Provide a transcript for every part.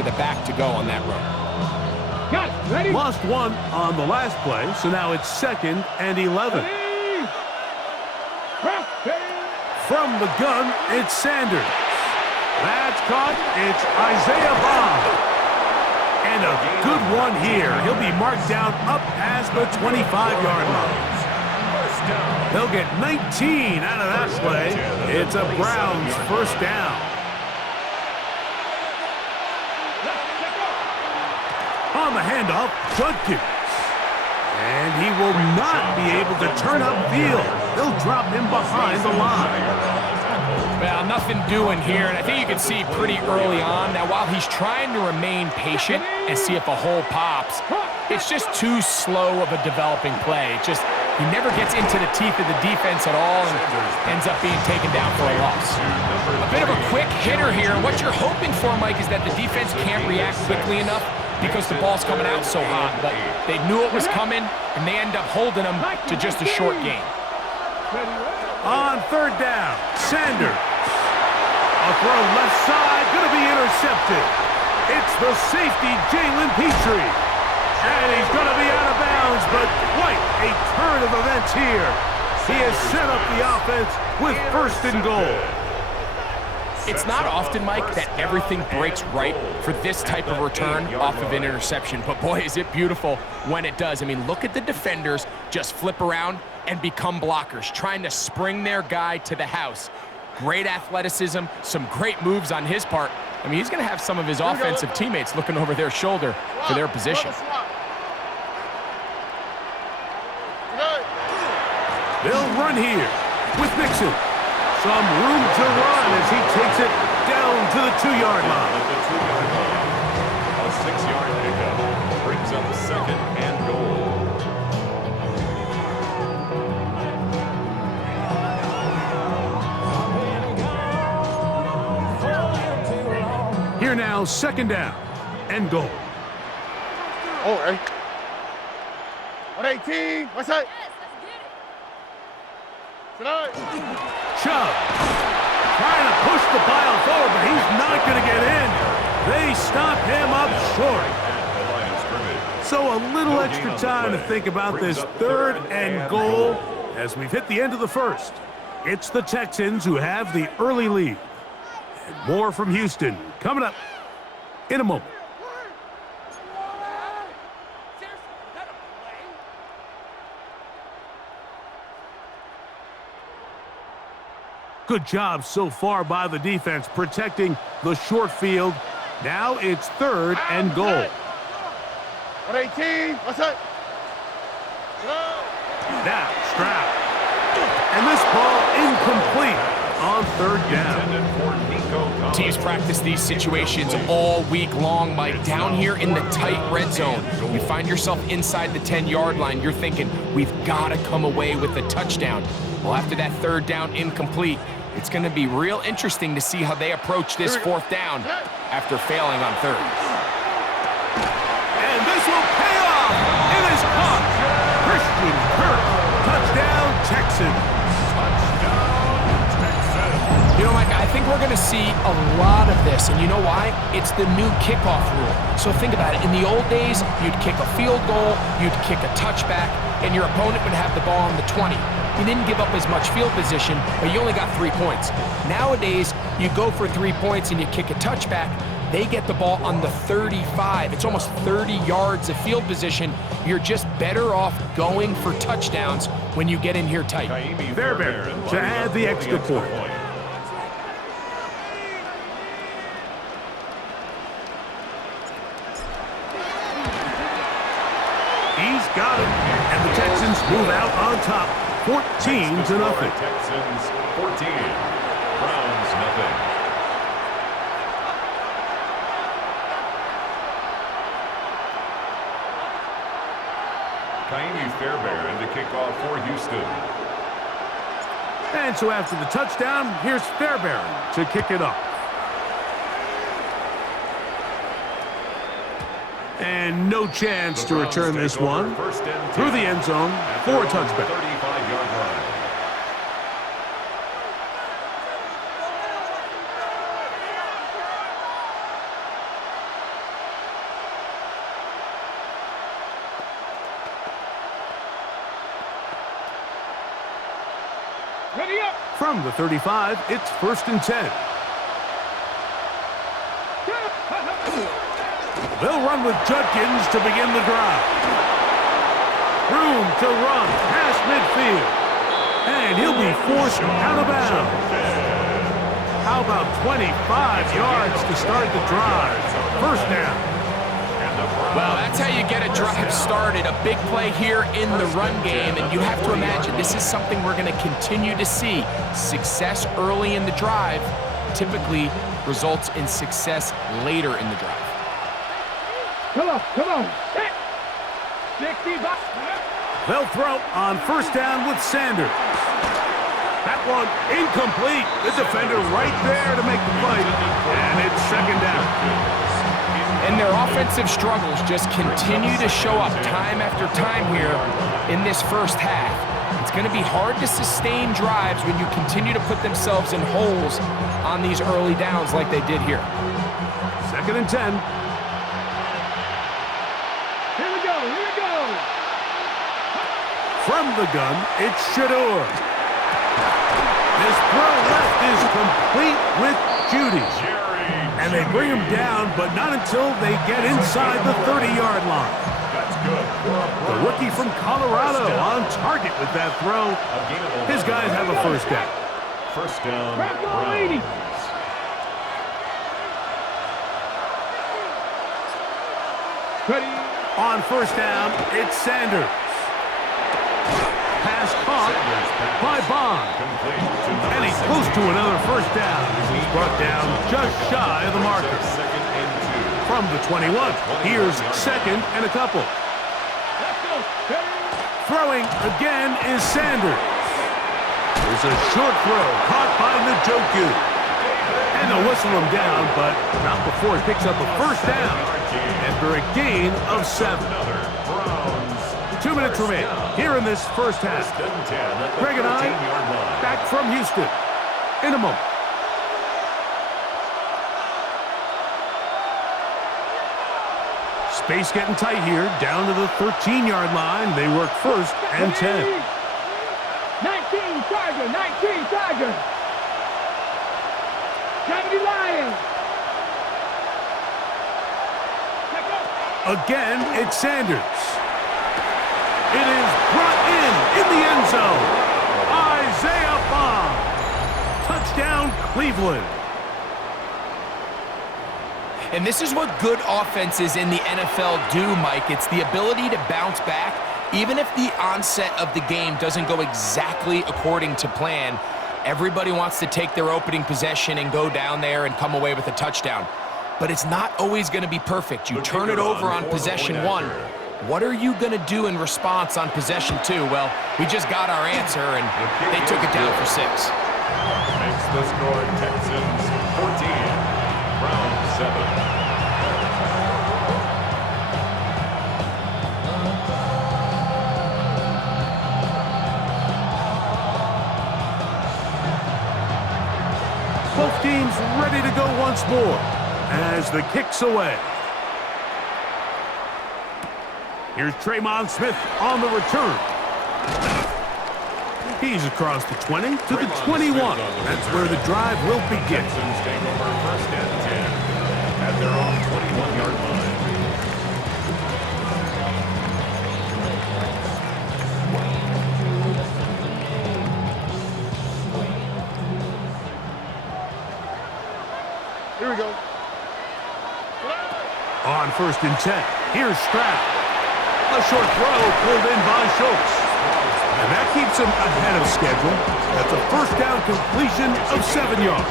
for the back to go on that run. Got it. Ready? Lost one on the last play, so now it's 2nd and 11. Ready? From the gun, it's Sanders. That's caught. It's Isaiah Bond. And a good one here. He'll be marked down up past the 25-yard line. They'll get 19 out of that play. It's a Browns first down. On the handoff, Judkins. And he will not be able to turn upfield. They'll drop him behind the line. Well, nothing doing here, and I think you can see pretty early on. Now, while he's trying to remain patient and see if a hole pops, it's just too slow of a developing play. He never gets into the teeth of the defense at all and ends up being taken down for a loss. A bit of a quick hitter here. What you're hoping for, Mike, is that the defense can't react quickly enough because the ball's coming out so hot. But they knew it was coming, and they end up holding them to just a short gain. On 3rd down, Sanders. A throw left side, going to be intercepted. It's the safety, Jalen Petrie. And he's going to be out of bounds, but quite a turn of events here. He has set up the offense with 1st and goal. It's not often, Mike, that everything breaks right for this type of return off of an interception. But, boy, is it beautiful when it does. I mean, look at the defenders just flip around and become blockers, trying to spring their guy to the house. Great athleticism, some great moves on his part. I mean, he's going to have some of his offensive teammates looking over their shoulder for their position. They'll run here with Nixon. Some room to run as he takes it down to the 2-yard line. A 6-yard pickup brings up 2nd and goal. Here now, 2nd down and goal. All right. 118. What's that? Chubb trying to push the pile forward, but he's not going to get in. They stop him up short. So a little extra time to think about this 3rd and goal as we've hit the end of the 1st. It's the Texans who have the early lead. And more from Houston coming up in a moment. Good job so far by the defense protecting the short field. Now it's 3rd and goal. 118. What's that? Now Stroud. And this ball incomplete on 3rd down. Teams practice these situations all week long, Mike. Down here in the tight red zone, you find yourself inside the 10-yard line. You're thinking, we've got to come away with a touchdown. Well, after that 3rd down incomplete, it's going to be real interesting to see how they approach this 4th down after failing on 3rd. And this will pay off. It is caught. Christian Kirk. Touchdown, Texans. You know, Mike, I think we're going to see a lot of this, and you know why? It's the new kickoff rule. So think about it. In the old days, you'd kick a field goal, you'd kick a touchback, and your opponent would have the ball on the 20. You didn't give up as much field position, but you only got 3 points. Nowadays, you go for 3 points and you kick a touchback, they get the ball on the 35. It's almost 30 yards of field position. You're just better off going for touchdowns when you get in here tight. Fairbairn to add the extra point. He's got it, and the Texans move out on top, 14-0. Texans 14, Browns nothing. Kaimi Fairbairn to kick off for Houston. And so after the touchdown, here's Fairbairn to kick it off. And no chance to return this one through the end zone for a touchback. 35-yard line. From the 35, it's 1st and 10. They'll run with Judkins to begin the drive. Room to run past midfield. And he'll be forced out of bounds. How about 25 yards to start the drive? 1st down. Well, that's how you get a drive started. A big play here in the run game, and you have to imagine this is something we're going to continue to see. Success early in the drive typically results in success later in the drive. Come on. 65. They'll throw on 1st down with Sanders. That one incomplete. The defender right there to make the play. And it's 2nd down. And their offensive struggles just continue to show up time after time here in this first half. It's going to be hard to sustain drives when you continue to put themselves in holes on these early downs like they did here. 2nd and 10. Here we go. From the gun, it's Shadur. This throw left is complete with Judy. And they bring him down, but not until they get inside the 30-yard line. That's good. The rookie from Colorado on target with that throw. His guys have a 1st down. 1st down, Browns. On 1st down, it's Sanders. Pass caught by Bond. And he's close to another 1st down. He's brought down just shy of the marker. 2nd and 2. From the 21, here's 2nd and a couple. Throwing again is Sanders. There's a short throw caught by Njoku. And they'll whistle him down, but not before he picks up a 1st down after a gain of 7. 2 minutes remain here in this first half. Greg and I back from Houston in a moment. Space getting tight here, down to the 13-yard line. They work 1st and 10. 19 Tiger. 70 Lions. Again, it's Sanders. It is brought in the end zone. Isaiah Bond. Touchdown, Cleveland. And this is what good offenses in the NFL do, Mike. It's the ability to bounce back, even if the onset of the game doesn't go exactly according to plan. Everybody wants to take their opening possession and go down there and come away with a touchdown. But it's not always going to be perfect. You turn it over on possession 1. What are you going to do in response on possession 2? Well, we just got our answer, and they took it down for 6. Makes the score Texans 14, Browns 7. Both teams ready to go once more as the kick's away. Here's Tremon Smith on the return. He's across the 20 to the 21. That's where the drive will begin. Texans take over 1st and 10 at their own 21-yard line. Here we go. On 1st and 10, here's Stroud. A short throw pulled in by Schultz. And that keeps him ahead of schedule. That's a 1st down completion of 7 yards.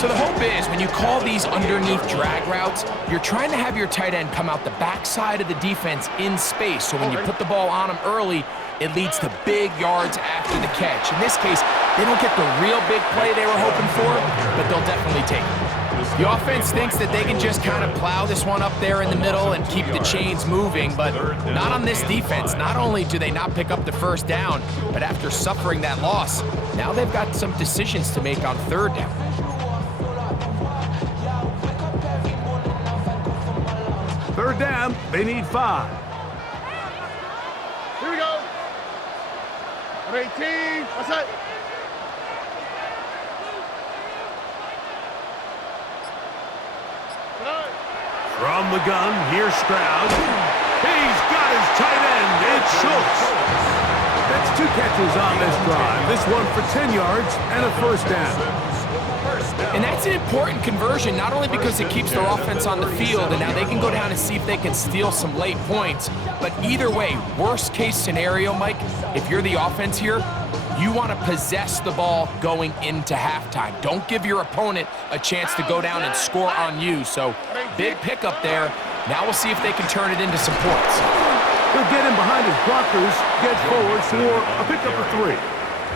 So the hope is when you call these underneath drag routes, you're trying to have your tight end come out the backside of the defense in space. So when you put the ball on him early, it leads to big yards after the catch. In this case, they don't get the real big play they were hoping for, but they'll definitely take it. The offense thinks that they can just kind of plow this one up there in the middle and keep the chains moving, but not on this defense. Not only do they not pick up the 1st down, but after suffering that loss, now they've got some decisions to make on 3rd down. 3rd down, they need 5. Here we go. Number 18, what's that? From the gun, here's Stroud. He's got his tight end. It's Schultz. That's 2 catches on this drive. This one for 10 yards and a first down. And that's an important conversion, not only because it keeps their offense on the field, and now they can go down and see if they can steal some late points. But either way, worst case scenario, Mike, if you're the offense here, you want to possess the ball going into halftime. Don't give your opponent a chance to go down and score on you. So big pickup there. Now we'll see if they can turn it into some points. He'll get in behind his blockers, get forward for a pickup of 3.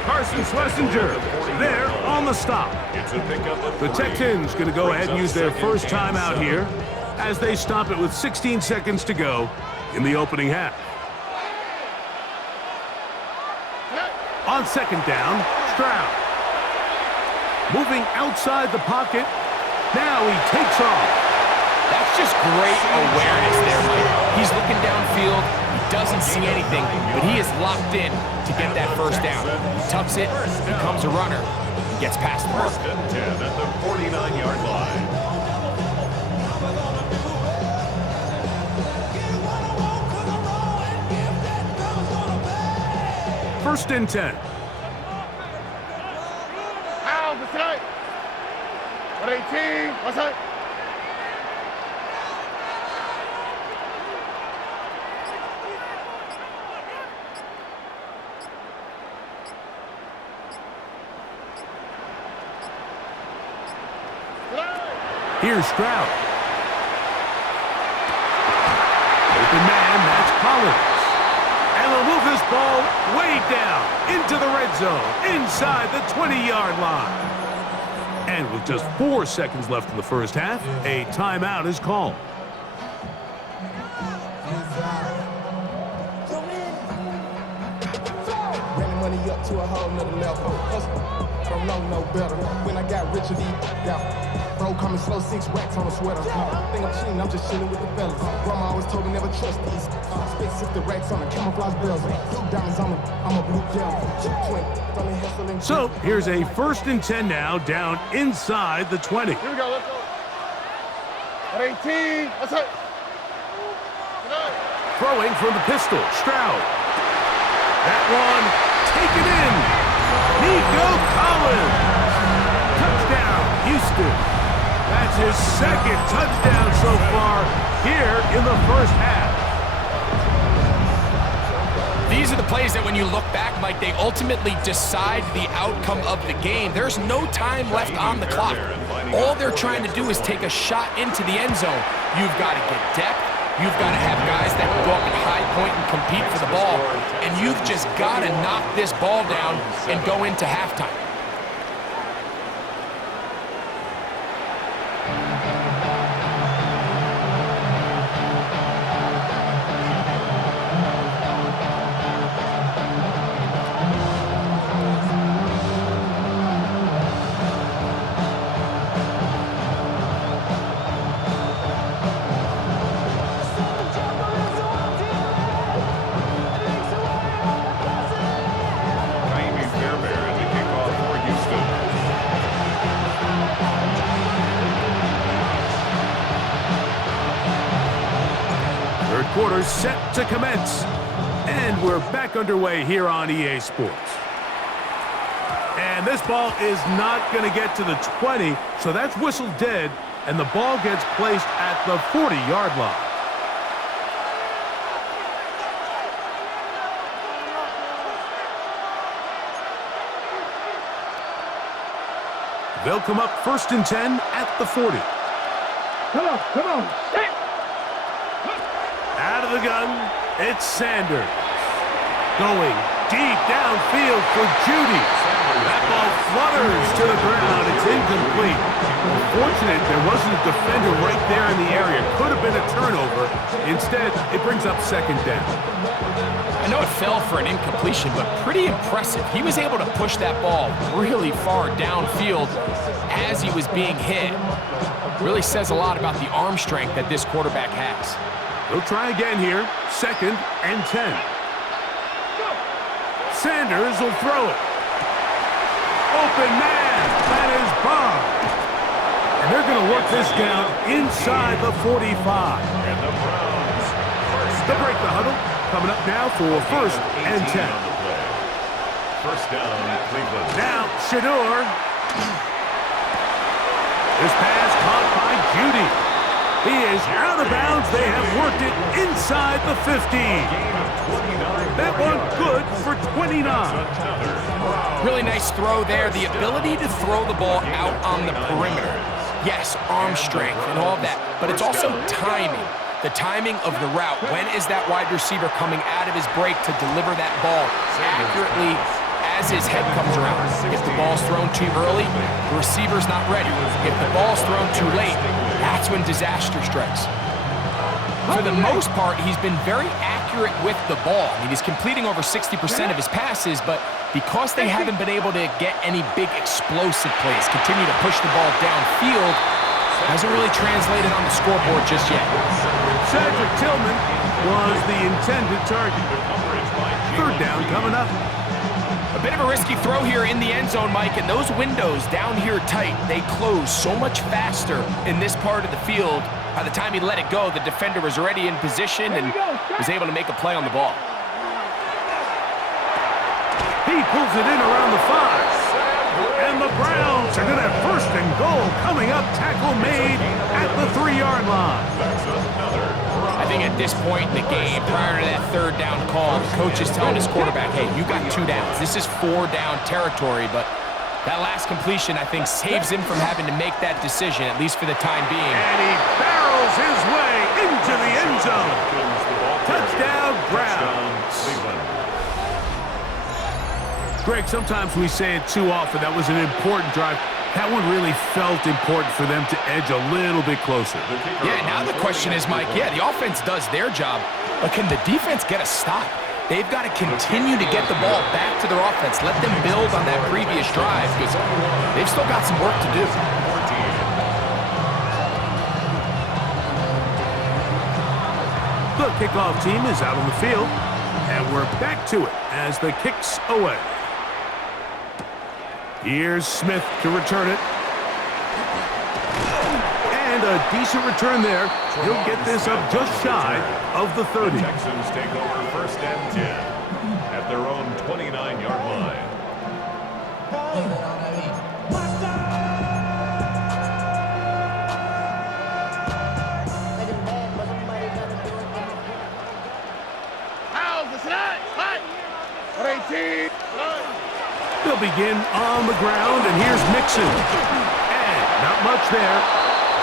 Carson Schlesinger there on the stop. The Texans going to go ahead and use their first timeout here as they stop it with 16 seconds to go in the opening half. On second down, Stroud. Moving outside the pocket. Now he takes off. That's just great awareness there, Mike. He's looking downfield. He doesn't see anything, but he is locked in to get that first down. He tucks it, becomes a runner, and gets past the mark. First and 10 at the 49-yard line. First and 10. How, what's that? Number 18, what's that? Here's Stroud. Open man, that's Collins. And they'll move this ball way down into the red zone, inside the 20-yard line. And with just 4 seconds left in the first half, a timeout is called. Running money up to a whole nother level. Don't know no better. When I got rich, bro, coming slow, 6 racks on a sweater. Think I'm cheating, I'm just chilling with the fellas. Grandma always told me never trust these. Spent 60 racks on a camouflage bells. Blue diamonds, I'm a blue gem. So here's a first and 10 now, down inside the 20. Here we go, let's go. Number 18, what's that? Throwing from the pistol, Stroud. That one taken in. Nico Collins. Touchdown, Houston. That's his second touchdown so far here in the first half. These are the plays that when you look back, Mike, they ultimately decide the outcome of the game. There's no time left on the clock. All they're trying to do is take a shot into the end zone. You've got to get depth. You've got to have guys that can go up and high point and compete for the ball. And you've just got to knock this ball down and go into halftime. Quarter set to commence. And we're back underway here on EA Sports. And this ball is not going to get to the 20, so that's whistled dead, and the ball gets placed at the 40-yard line. They'll come up first and 10 at the 40. Come on, set. Out of the gun, it's Sanders. Going deep downfield for Judy. That ball flutters to the ground. It's incomplete. Unfortunate there wasn't a defender right there in the area. Could have been a turnover. Instead, it brings up second down. I know it fell for an incompletion, but pretty impressive. He was able to push that ball really far downfield as he was being hit. Really says a lot about the arm strength that this quarterback has. They'll try again here. Second and 10. Sanders will throw it. Open man. That is Bob. And they're going to work this down inside the 45. And the Browns They'll break the huddle. Coming up now for first and 10. on the play. First down, Cleveland. Now, Shador. This pass caught by Judy. He is out of bounds. They have worked it inside the 15. That one good for 29. Really nice throw there. The ability to throw the ball out on the perimeter. Yes, arm strength and all that, but it's also timing. The timing of the route. When is that wide receiver coming out of his break to deliver that ball accurately as his head comes around? If the ball's thrown too early, the receiver's not ready. If the ball's thrown too late, that's when disaster strikes. For the most part, he's been very accurate with the ball. I mean, he's completing over 60% of his passes, but because they haven't been able to get any big explosive plays, continue to push the ball downfield, hasn't really translated on the scoreboard just yet. Cedric Tillman was the intended target. Third down coming up. A bit of a risky throw here in the end zone, Mike, and those windows down here tight, they close so much faster in this part of the field. By the time he let it go, the defender was already in position and was able to make a play on the ball. He pulls it in around the 5. And the Browns are going to have first and goal coming up. Tackle made at the 3-yard line. I think at this point in the game, prior to that third down call, the coach is telling his quarterback, hey, you got 2 downs. This is 4-down territory, but that last completion, I think, saves him from having to make that decision, at least for the time being. And he barrels his way into the end zone. Touchdown, Browns. Greg, sometimes we say it too often. That was an important drive. That one really felt important for them to edge a little bit closer. Yeah, now the question is, Mike, yeah, the offense does their job, but can the defense get a stop? They've got to continue to get the ball back to their offense. Let them build on that previous drive because they've still got some work to do. The kickoff team is out on the field, and we're back to it as the kick's away. Here's Smith to return it. And a decent return there. He'll get this up just shy of the 30. The Texans take over first and 10 at their own 29-yard line. They'll begin on the ground, and here's Mixon. And not much there.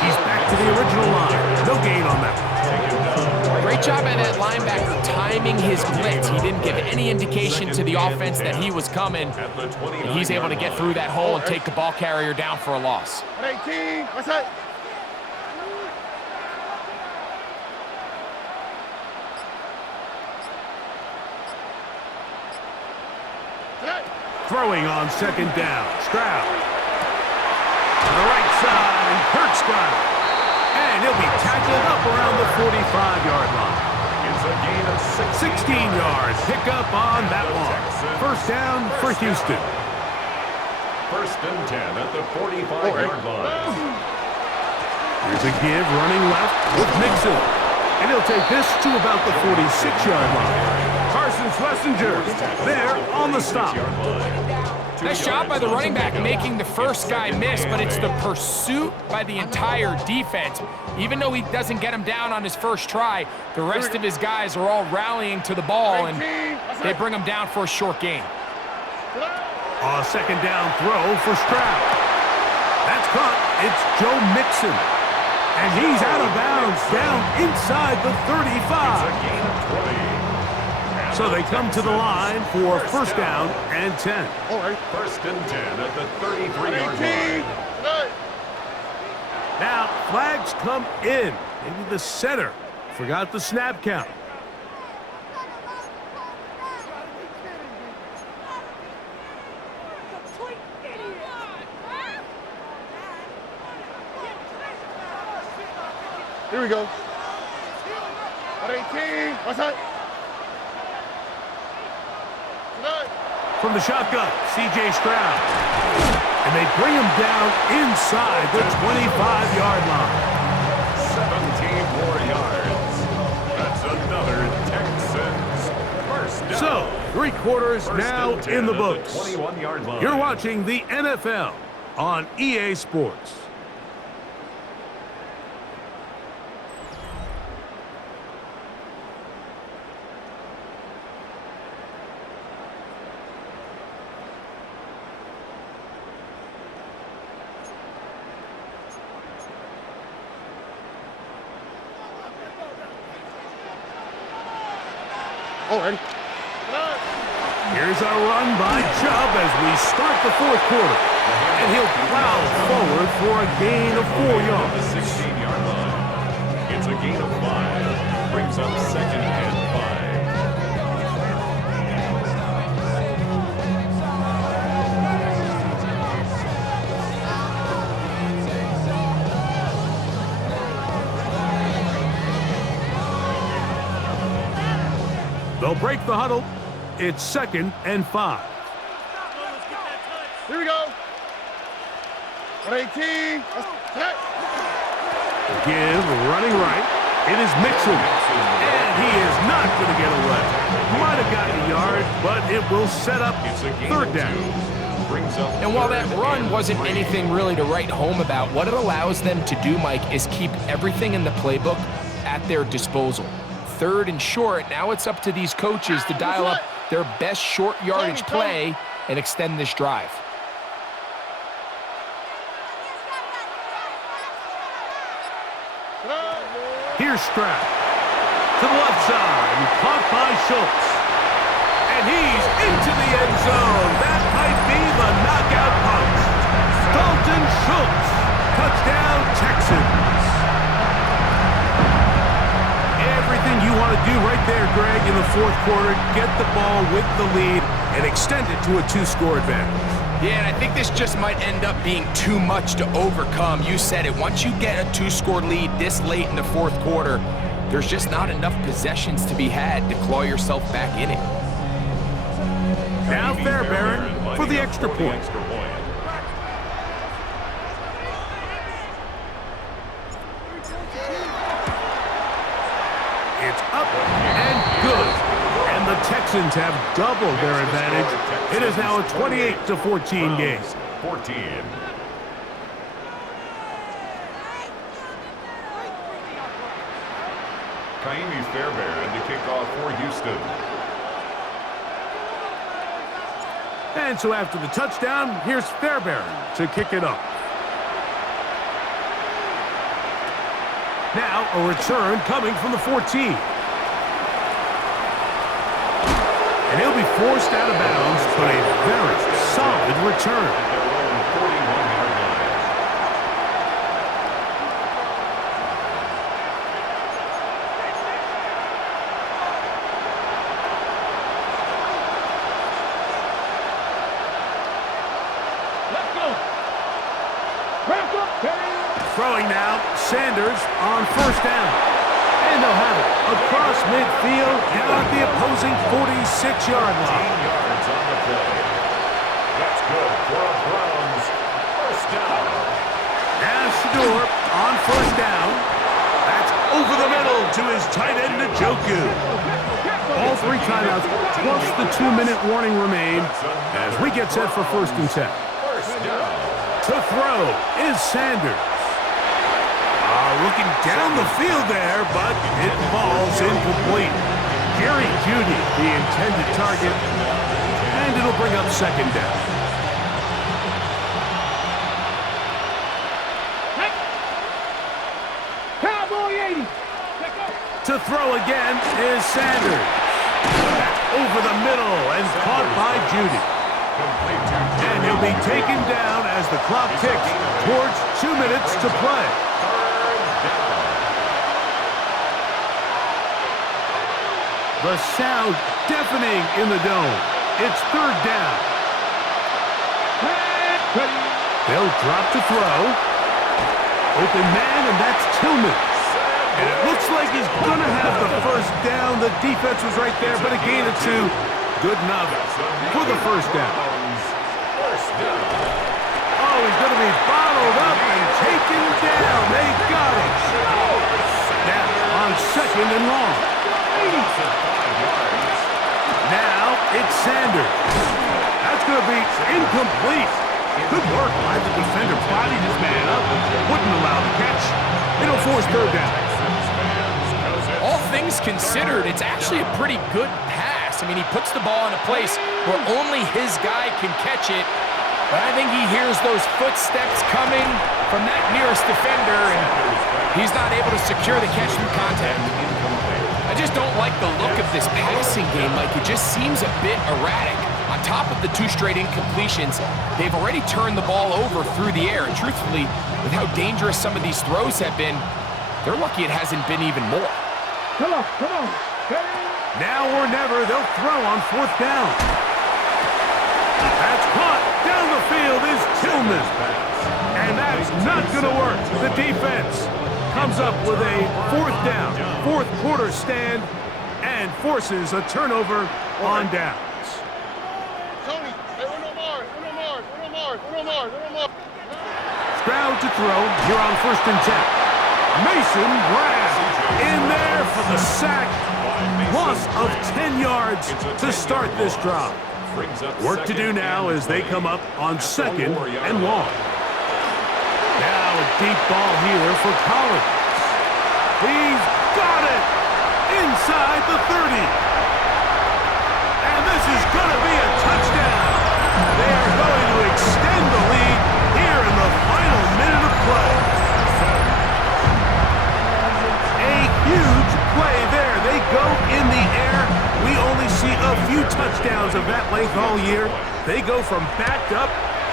He's back to the original line. No gain on that. Great job by that linebacker timing his blitz. He didn't give any indication to the offense that he was coming. And he's able to get through that hole and take the ball carrier down for a loss. 18, what's that? Throwing on second down. Stroud. To the right side, and Kurt's got it. And he'll be tackled up around the 45-yard line. It's a gain of 16 yards. Pick up on that one. First down for Houston. First and 10 at the 45-yard line. Here's a give running left with Mixon. And he'll take this to about the 46-yard line. Carson Schlesinger there on the stop. Nice job by the running back making the first guy miss, but it's the pursuit by the entire defense. Even though he doesn't get him down on his first try, the rest of his guys are all rallying to the ball, and they bring him down for a short gain. A second down throw for Stroud. That's caught. It's Joe Mixon. And he's out of bounds down inside the 35. So they come to the line for first down and 10. All right. First and 10 at the 33-yard line. Now, flags come in. Maybe the center forgot the snap count. Here we go. 18, what's that? from the shotgun, C.J. Stroud. And they bring him down inside the 25-yard line. 17 more yards. That's another Texans first down. So, 3 quarters now in the books. 21-yard line. You're watching the NFL on EA Sports. Already. Here's a run by Chubb as we start the 4th quarter. And he'll plow forward for a gain of 4 yards. The 16-yard line. It's a gain of 5. Brings up 2nd and 5. They'll break the huddle. It's 2nd and 5. Here we go. 118. Give, running right. It is Mixon. And he is not going to get away. Might have gotten a yard, but it will set up It's a gain 3rd of down. 2. Brings up And while that 3rd run and wasn't 3. anything really to write home about, what it allows them to do, Mike, is keep everything in the playbook at their disposal. 3rd and short, now it's up to these coaches to dial up their best short yardage play and extend this drive. Here's Stroud. To the left side, and caught by Schultz. And he's into the end zone. That might be the knockout punch. Dalton Schultz. Touchdown, Texans. Everything you want to do right there, Greg, in the 4th quarter. Get the ball with the lead and extend it to a 2-score advantage. Yeah, and I think this just might end up being too much to overcome. You said it. Once you get a 2-score lead this late in the 4th quarter, there's just not enough possessions to be had to claw yourself back in it. Now Fairbairn for the extra point. It's up and good. And the Texans have doubled their advantage. It is now a 28-14 game. 14. Kaimi Fairbairn to kick off for Houston. And so after the touchdown, here's Fairbairn to kick it off. Now a return coming from the 14. And he'll be forced out of bounds, but a very solid return. Their own 41-yard line. Let's go. Back up. Throwing now, Sanders on 1st down. And they'll have it across midfield down at the opposing 46-yard line. 18 yards on the play. That's good for a Browns first down. Now Shador on 1st down. That's over the middle to his tight end, Njoku. All 3 timeouts plus the 2-minute warning remain as we get set for 1st and 10. First down. To throw is Sanders. Looking down the field there, but it falls incomplete. Jerry Jeudy, the intended target, and it'll bring up 2nd down. Cowboy 80. To throw again is Sanders. That's over the middle and caught by Jeudy. And he'll be taken down as the clock ticks towards 2 minutes to play. The sound deafening in the dome. It's 3rd down. They'll drop to throw. Open man, and that's Tillman. And it looks like he's going to have the 1st down. The defense was right there, but a gain of 2. good enough for the first down. Oh, he's going to be bottled up and taken down. They got him. Now on second and long. Now it's Sanders. That's going to be incomplete. Good work by the defender. Bodied his man up. Wouldn't allow the catch. It'll force third down. All things considered, it's actually a pretty good pass. I mean, he puts the ball in a place where only his guy can catch it. But I think he hears those footsteps coming from that nearest defender, and he's not able to secure the catch through contact. I just don't like the look of this passing game. Like, it just seems a bit erratic. On top of the 2 straight incompletions, they've already turned the ball over through the air. And truthfully, with how dangerous some of these throws have been, they're lucky it hasn't been even more. Come on, come on. Now or never, they'll throw on 4th down. That's caught. Down the field is Tillman. And that's not going to work. The defense comes up with a 4th down, 4th quarter stand, and forces a turnover on downs. Tony, hey, uno more. Stroud to throw here on 1st and 10. Mason Graham in there for the sack. Loss of 10 yards to start this drive. Work to do now as they come up on 2nd and long. Now a deep ball here for Collins. He's got it inside the 30. And this is going to be a touchdown. They are going to extend the lead here in the final minute of play. A huge play there. They go in the air. We only see a few touchdowns of that length all year. They go from backed up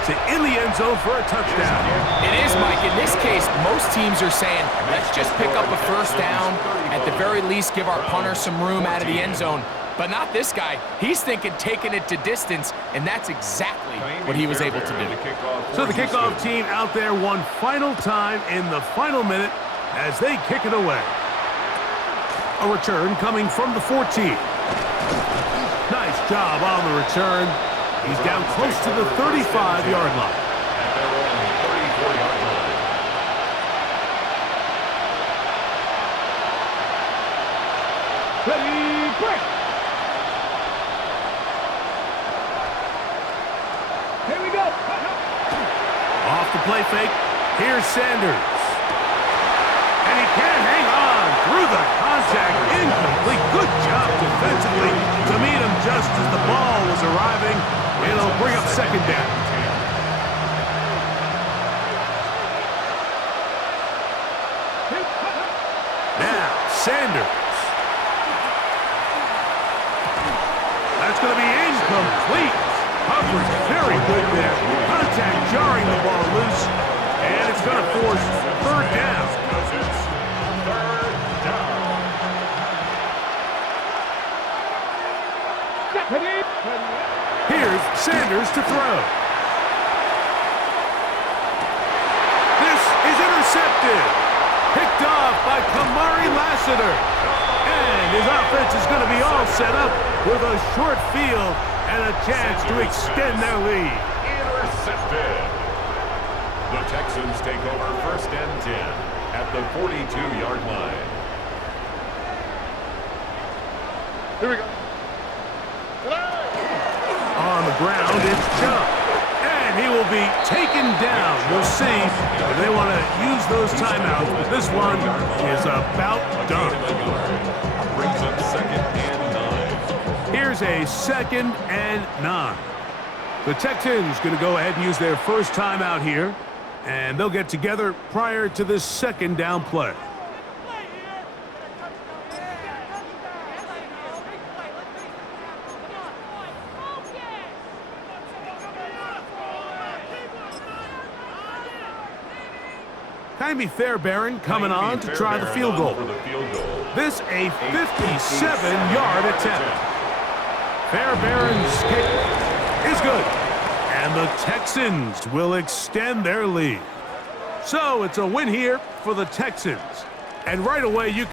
to in the end zone for a touchdown. It is, Mike. In this case, most teams are saying, let's just pick up a 1st down. At the very least, give our punter some room out of the end zone. But not this guy. He's thinking taking it to distance, and that's exactly what he was able to do. So the kickoff team out there one final time in the final minute as they kick it away. A return coming from the 14. Nice job on the return. He's down close to the 35-yard line. Ready, break. Here we go. Off the play fake. Here's Sanders. And he can't hang on through the contact. Incomplete. Good job defensively to meet him just as the ball was arriving. It'll bring up 2nd down. Now, Sanders. That's going to be incomplete. Coverage very good there. Contact jarring the ball loose. And it's going to force 3rd down. Here's Sanders to throw. This is intercepted. Picked off by Kamari Lassiter. And his offense is going to be all set up with a short field and a chance to extend their lead. Intercepted. The Texans take over 1st and 10 at the 42-yard line. Here we go. On the ground, it's Chubb. And he will be taken down. We'll see if they want to use those timeouts, but this one is about done. Brings up 2nd and 9. Here's a 2nd and 9. The Texans going to go ahead and use their first timeout here, and they'll get together prior to this 2nd down play. Tymee Fairbairn coming on to try the field goal. This a 57-yard attempt. Fairbairn's kick is good. And the Texans will extend their lead. So it's a win here for the Texans. And right away you